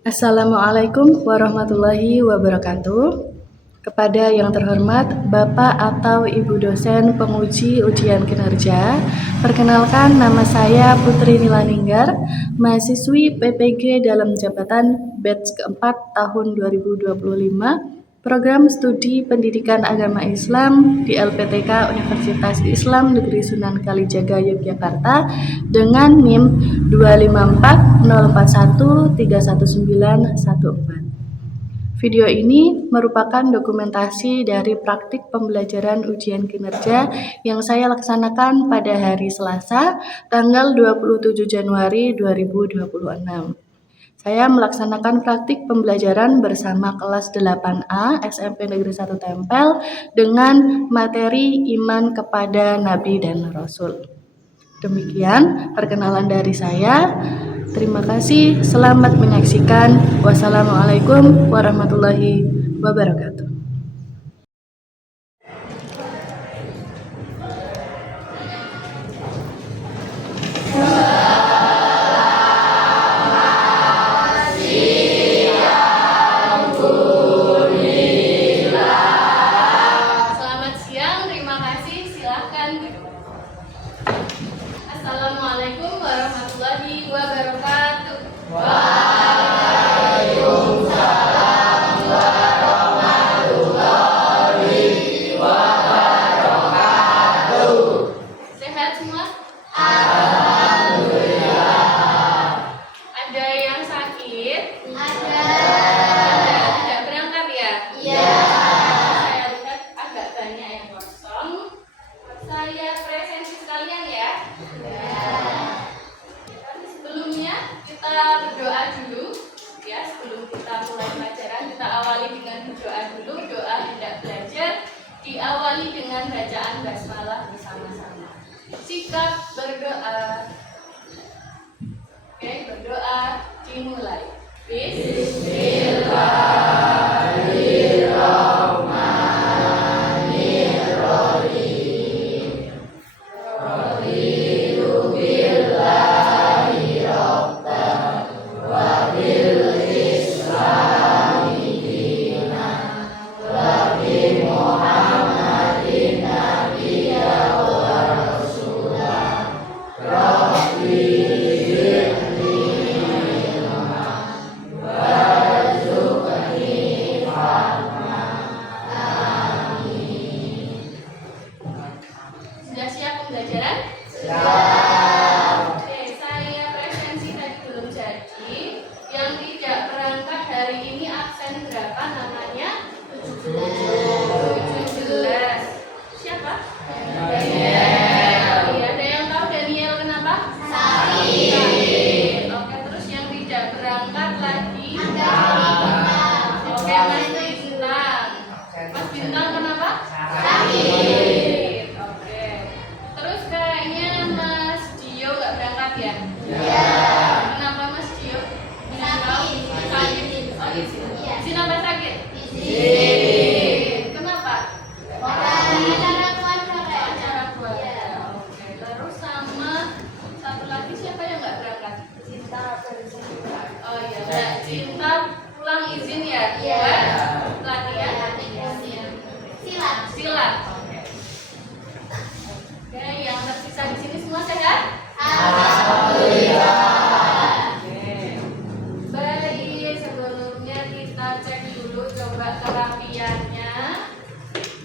Assalamualaikum warahmatullahi wabarakatuh. Kepada yang terhormat Bapak atau Ibu dosen penguji ujian kinerja, perkenalkan nama saya Putri Nilaninggar, mahasiswi PPG dalam jabatan batch keempat tahun 2025, program studi pendidikan agama Islam di LPTK Universitas Islam Negeri Sunan Kalijaga Yogyakarta dengan NIM 25404131914. Video ini merupakan dokumentasi dari praktik pembelajaran ujian kinerja yang saya laksanakan pada hari Selasa, tanggal 27 Januari 2026. Saya melaksanakan praktik pembelajaran bersama kelas 8A SMP Negeri 1 Tempel dengan materi iman kepada Nabi dan Rasul. Demikian perkenalan dari saya. Terima kasih, selamat menyaksikan. Wassalamualaikum warahmatullahi wabarakatuh. Selamat siang, terima kasih. Silahkan duduk. Assalamualaikum warahmatullahi wabarakatuh. Waalaikumsalam warahmatullahi wabarakatuh. Sehat semua? Alhamdulillah. Ada yang sakit? Ada. Tidak berangkat ya? Iya. Saya lihat agak banyak yang kosong. Saya presensi sekalian ya. Tapi sebelumnya kita berdoa dulu. Ya, sebelum kita mulai pelajaran kita awali dengan berdoa dulu. Doa hendak belajar diawali dengan bacaan basmalah bersama-sama. Sikap berdoa. Oke, berdoa dimulai. Bismillahirrahmanirrahim. Raditu billahi rabban wa bil islami dinan wa bi Muhammadin nabiyyan wa rasulan. Rabbi zidni ilman warzuqni fahman. Amin. Sudah siap pembelajaran? Siap. Oke, saya presensi tadi belum jadi. Yang tidak berangkat hari ini absen berapa namanya? 17. Siapa? Daniel. Iya, ada yang tahu Daniel kenapa? Sakit. Oke, terus yang tidak berangkat lagi? Oke, Mas Bintang. Mas Bintang kenapa? Sakit. Oke. Terus kayaknya Mas Dio nggak berangkat ya? Kenapa Mas Dio? Sakit. Oh, izin. Izin apa sakit? Kenapa? Acara keluarga. Oke. Terus sama satu lagi siapa yang nggak berangkat? Oh iya, Mbak Cinta pulang izin ya? Buat latihan? Silat. Oke. Oke, yang tersisa di sini semua sehat? Alhamdulillah. Baik, sebelumnya kita cek dulu coba kerapiannya.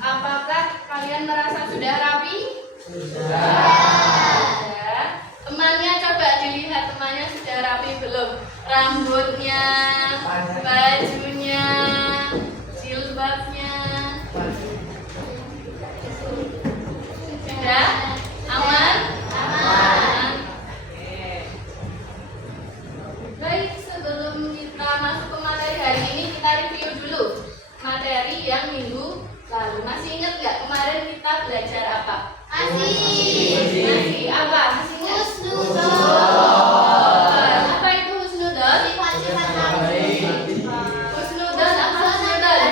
Apakah kalian merasa sudah rapi? Sudah. Temannya coba dilihat temannya sudah rapi belum? Rambutnya, bajunya, jilbabnya. Sudah? Aman? Aman. Oke. Baik, sebelum kita masuk ke materi hari ini, kita review dulu materi yang minggu lalu. Masih ingat nggak kemarin kita belajar apa? Masih apa? Masih ingat? Apa itu husnudon? Husnudon apa husnudon?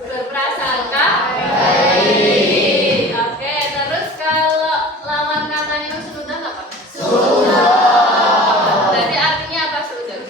Berprasangka baik. Oke, terus kalau lawan katanya husnudon apa? Berarti artinya apa husnudon?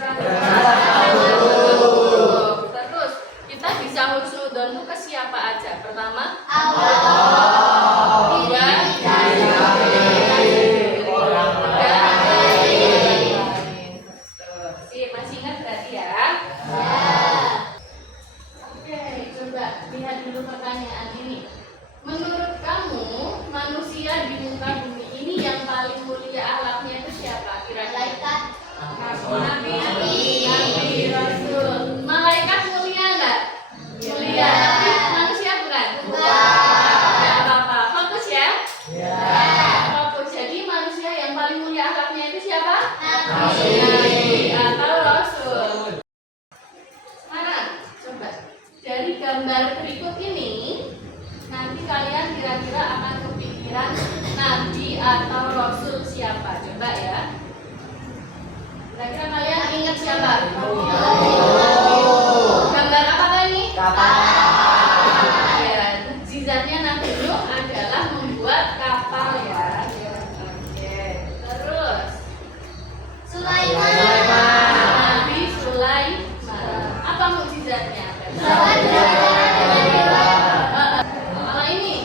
Nabi atau Rasul. Sekarang coba dari gambar berikut ini nanti kalian kira-kira akan kepikiran Nabi atau Rasul siapa? Coba ya. Kira-kira kalian ingat siapa? Gambar apa ini? Ya, mukjizatnya Nabi Nuh adalah membuat kapal ya. Oke. Terus Nabi Sulaiman. Apa mukjizatnya? Kalau ini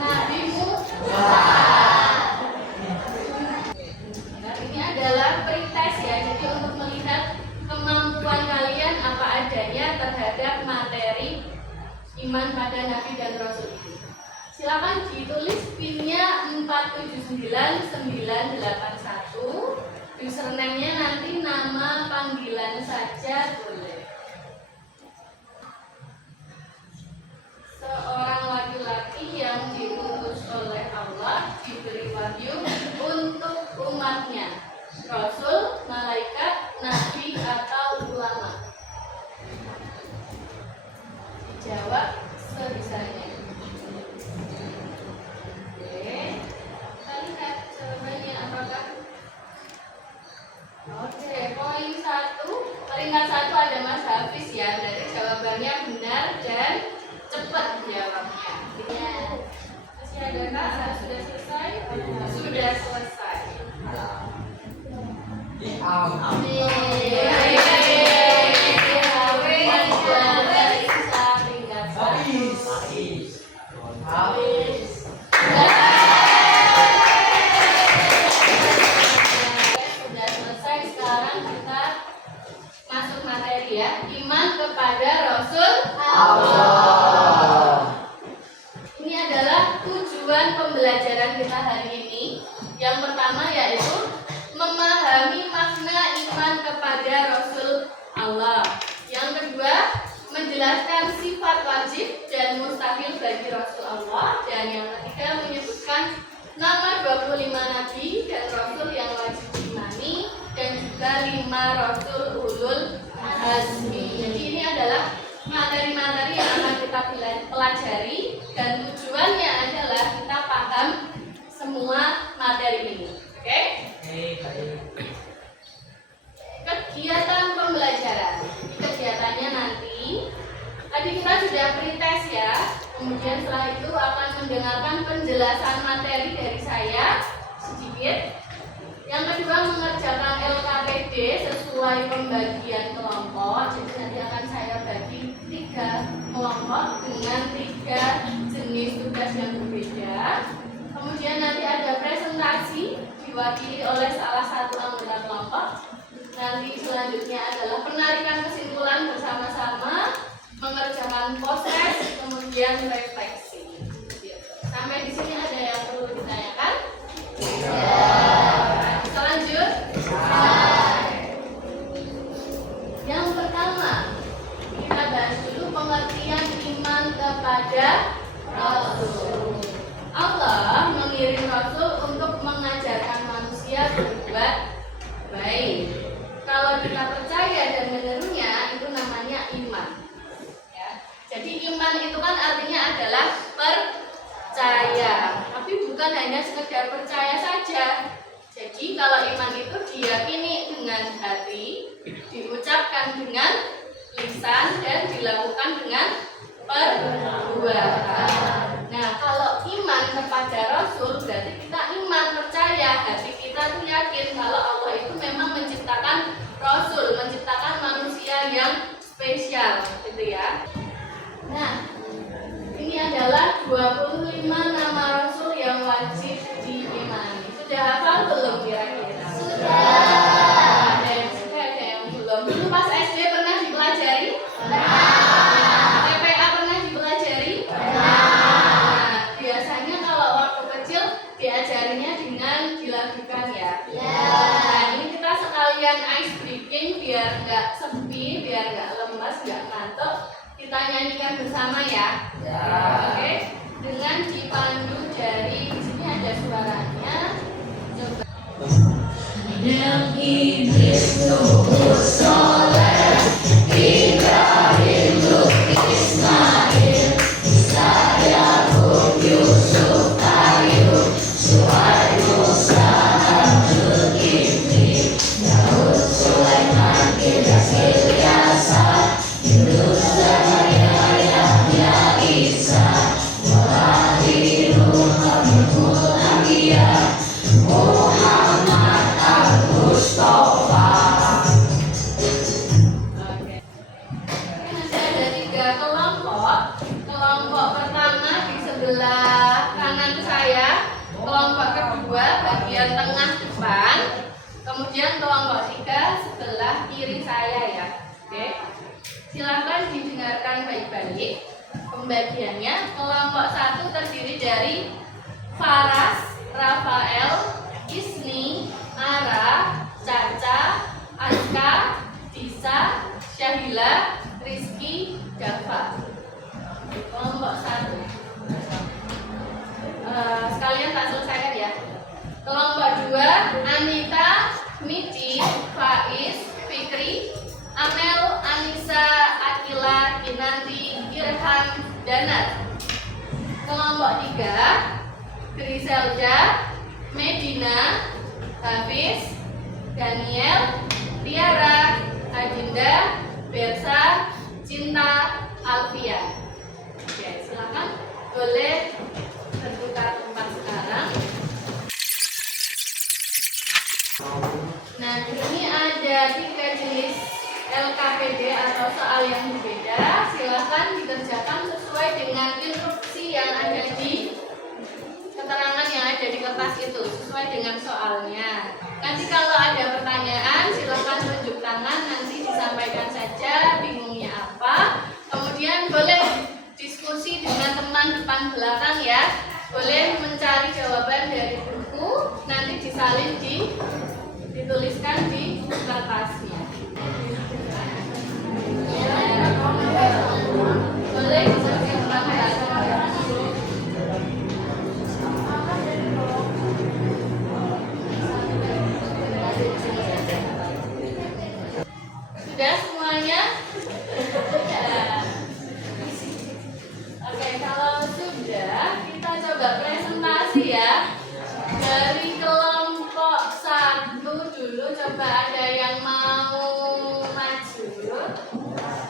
Nabi Musa. Nah, ini adalah pretest ya. Jadi untuk melihat kemampuan kalian apa adanya terhadap materi iman pada Nabi dan Rasul itu. Silakan ditulis pinnya 479981. Username-nya nanti nama panggilan saja boleh. Seorang laki-laki yang diutus oleh Allah diberi wahyu untuk umatnya. Rasul, malaikat, nabi atau ulama. Dijawab sebisanya. Oke. Kita lihat jawabannya apakah. Oke, poin 1. Peringkat 1 ada Mas Hafiz ya. Berarti jawabannya benar dan cepat jawabnya. Masih ada Kak? Sudah selesai? Sudah selesai. Sudah selesai, sekarang kita masuk materi ya. Iman kepada Rasul Allah. Ini adalah tujuan pembelajaran kita hari ini. Yang pertama yaitu memahami makna iman kepada Rasul Allah. Yang kedua, menjelaskan sifat wajib dan mustahil bagi Rasul Allah. Dan yang ketiga, menyebutkan nama 25 nabi dan rasul yang wajib diimani dan juga 5 rasul ulul azmi. Jadi ini adalah materi-materi yang akan kita pelajari dan tujuannya adalah kita paham semua materi ini. Oke? Kegiatan pembelajaran. Kegiatannya nanti tadi kita sudah pretest ya. Kemudian setelah itu akan mendengarkan penjelasan materi dari saya sedikit. Yang kedua, mengerjakan LKPD sesuai pembagian kelompok. Jadi nanti akan saya bagi 3 kelompok dengan 3 jenis tugas yang berbeda. Kemudian nanti ada presentasi diwakili oleh salah satu anggota kelompok. Nanti selanjutnya adalah penarikan kesimpulan bersama-sama, mengerjakan proses, kemudian refleksi. Sampai di sini ada yang perlu ditanyakan? Bisa lanjut? Yang pertama, kita bahas dulu pengertian iman kepada Rasul. Allah mengirim Rasul untuk mengajarkan manusia berbuat baik. Kalau kita percaya dan menirunya, itu namanya iman. Ya. Jadi iman itu kan artinya adalah percaya, tapi bukan hanya sekedar percaya saja. Jadi kalau iman itu diyakini dengan hati, diucapkan dengan lisan, dan dilakukan dengan perbuatan. Nah, kalau iman kepada Rasul berarti kita iman, percaya, hati kita tuh yakin kalau Allah itu memang menciptakan Rasul, menciptakan manusia yang spesial, gitu ya. Nah, ini adalah 25 nama Rasul yang wajib diimani. Sudah hafal belum kira-kira? Sudah. Ada yang sudah, ada yang belum. Dulu pas SD pernah dipelajari? TPA pernah dipelajari? Nah, biasanya kalau waktu kecil diajarinya dengan dilakukan ya. Nah, ini kita sekalian ice breaking biar nggak sepi, biar nggak lemas, nggak ngantuk. Kita nyanyikan bersama ya. Oke. Dengan dipandu dari di sini ada kemudian tengah depan, kemudian kelompok 3 sebelah kiri saya ya. Oke, silakan didengarkan baik-baik pembagiannya. Kelompok 1 terdiri dari Faras, Rafael, Isni, Ara, Caca, Aska, Disa, Syahila, Rizky, Java. Kelompok 1. Sekalian tak selesaikan ya. Kelompok 2, Anita, Mici, Faiz, Fikri, Amel, Anissa, Akila, Kinanti, Irhan, Danar. Kelompok 3, Griselda, Medina, Hafiz, Daniel, Tiara, Adinda, Bersa, Cinta, Alfia. Oke, silakan boleh bertukar tempat sekarang. Nah, di sini ada 3 jenis LKPD atau soal yang berbeda. Silakan dikerjakan sesuai dengan instruksi yang ada di keterangan yang ada di kertas itu, sesuai dengan soalnya. Nanti kalau ada pertanyaan silakan tunjuk tangan, nanti disampaikan saja bingungnya apa. Kemudian boleh diskusi dengan teman depan belakang ya. Boleh mencari jawaban dari buku, nanti disalin dituliskan di kertasnya. Boleh diskusi tentang sudah semuanya? Oke, kalau sudah, kita coba presentasi ya. Dari kelompok 1 dulu, coba ada yang mau maju.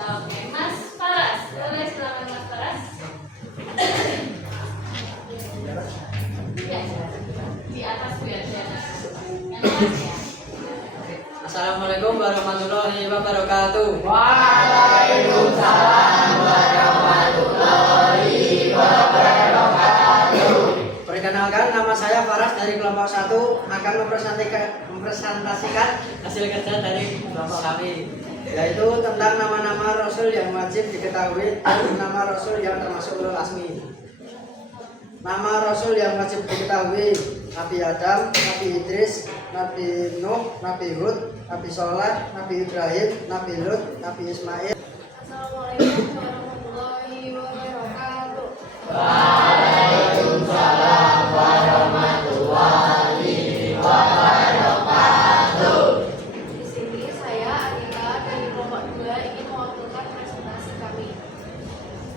Oke, Mas Faras, boleh silakan Mas Faras. Ya, di atas biar di atas. Yang atas ya. Assalamualaikum warahmatullahi wabarakatuh. Waalaikumsalam warahmatullahi wabarakatuh. Perkenalkan, nama saya Faras dari kelompok 1 akan mempresentasikan hasil kerja dari kelompok kami, yaitu tentang nama-nama Rasul yang wajib diketahui dan nama Rasul yang termasuk ulul azmi. Nama Rasul yang wajib diketahui: Nabi Adam, Nabi Idris, Nabi Nuh, Nabi Hud, Nabi Soleh, Nabi Ibrahim, Nabi Lut, Nabi Ismail. Assalamualaikum warahmatullahi wabarakatuh. Waalaikumsalam warahmatullahi wabarakatuh. Di sini saya Anita dari kelompok 2 ingin mewakilkan presentasi kami,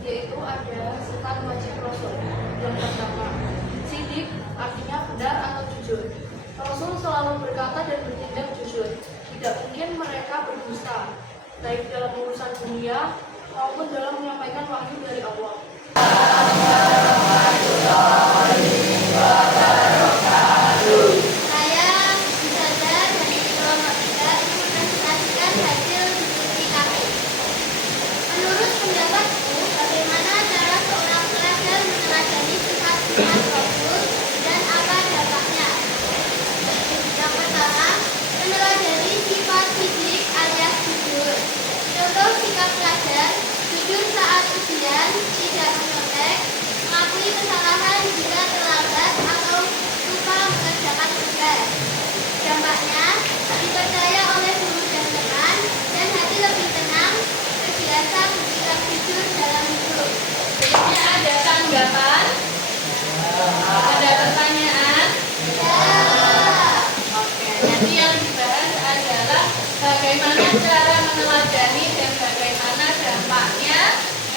yaitu ada sifat wajib Rasul. Yang pertama, sidik artinya benar atau jujur. Rasul selalu berkata dan bertindak jujur. Tidak mungkin mereka berdusta, baik dalam urusan dunia maupun dalam menyampaikan wahyu dari Allah. Saya Griselda dari kelompok 3 ingin mempresentasikan hasil diskusi kami. Menurut pendapatku, bagaimana cara seorang pelajar meneladani sifat-sifat Rasul dan apa dampaknya? Yang pertama, meneladani sifat sidik alias jujur. Contoh sikap pelajar: jujur saat ujian, tidak menyontek, mengakui kesalahan jika terlambat atau lupa mengerjakan tugas. Dampaknya, dipercaya oleh guru dan teman, dan hati lebih tenang, terbiasa bersikap jujur dalam hidup. Ini ada tanggapan? Ada pertanyaan? Oke, nanti yang dibahas adalah bagaimana cara meneladani dan bagaimana dampaknya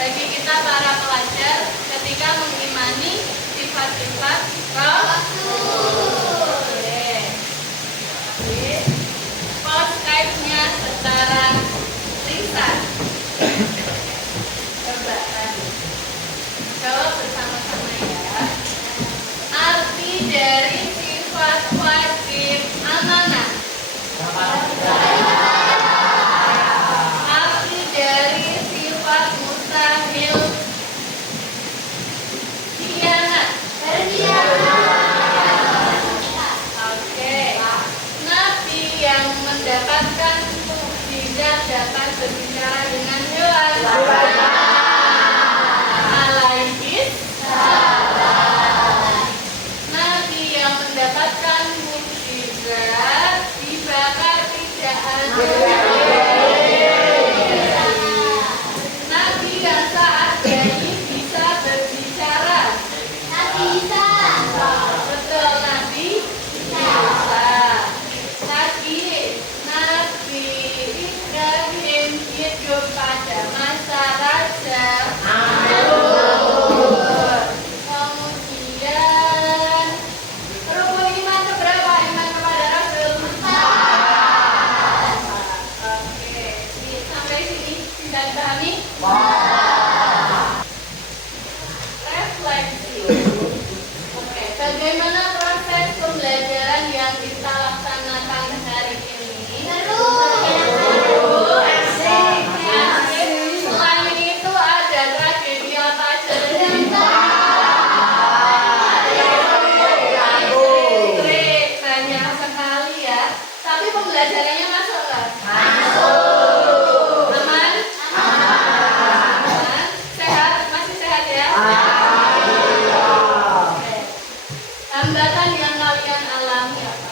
bagi kita para pelajar ketika mengimani sifat-sifat Rasul. Oke. Post Skype-nya secara lisan. Coba jawab bersama-sama ya. Arti dari sifat wajib amanah. Arti dari sifat mustahil khianat. Oke. mendapatkan mukjizat dibakar tidak ada. Nabi yang saat ini bisa berbicara. Bisa. Betul, Nabi bisa. Nabi Ibrahim hidup pada masa raja. Kemudian rukun iman keberapa? Iman kepada Rasul. Oke, sampai sini bisa dipahami? Refleksi. Oke, bagaimana proses pembelajaran yang kita laksanakan hari ini? Seru, asik. Selain itu ada tragedi apa aja? Asik, banyak sekali ya. Tapi pembelajarannya masuk nggak? Masuk. Aman? Aman. Sehat? Masih sehat ya? Oke. Hambatan yang kalian alami apa?